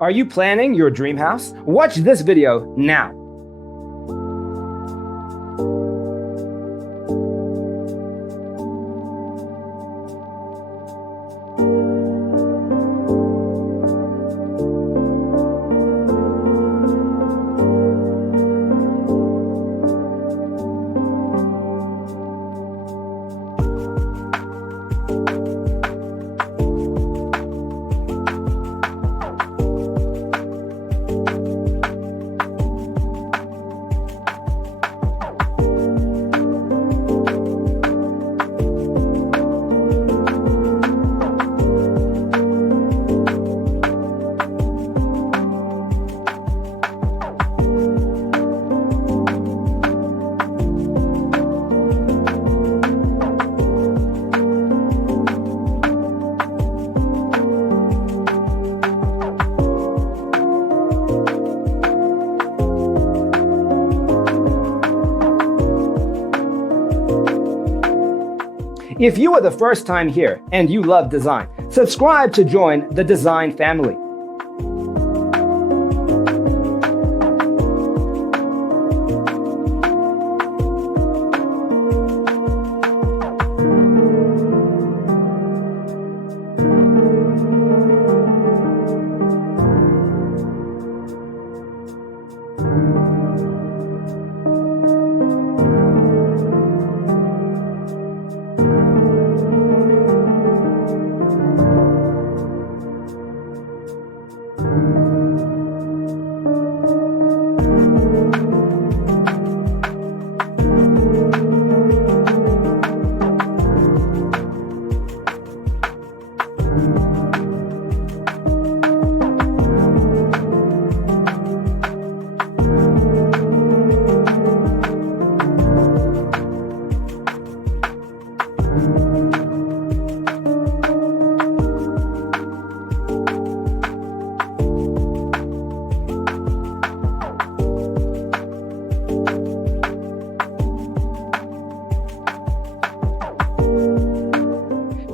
Are you planning your dream house? Watch this video now. If you are the first time here and you love design, subscribe to join the design family.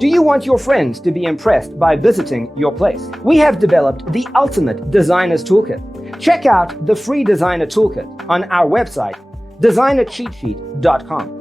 Do you want your friends to be impressed by visiting your place? We have developed the ultimate designer's toolkit. Check out the free designer toolkit on our website, designercheatsheet.com.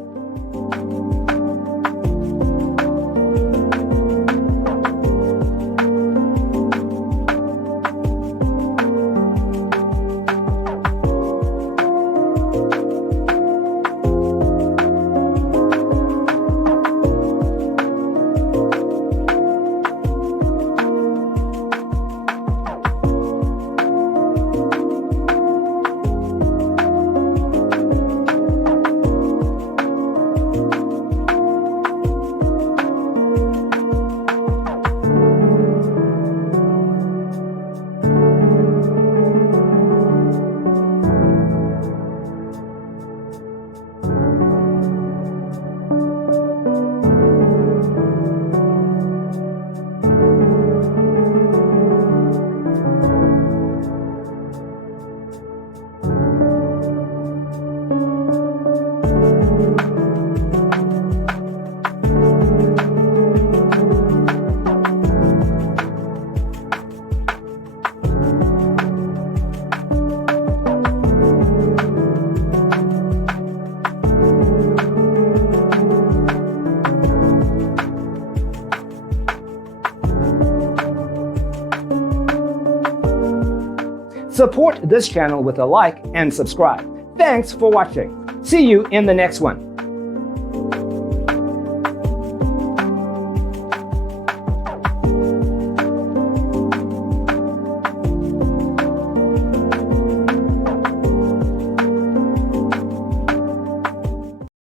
Support this channel with a like and subscribe. Thanks for watching. See you in the next one.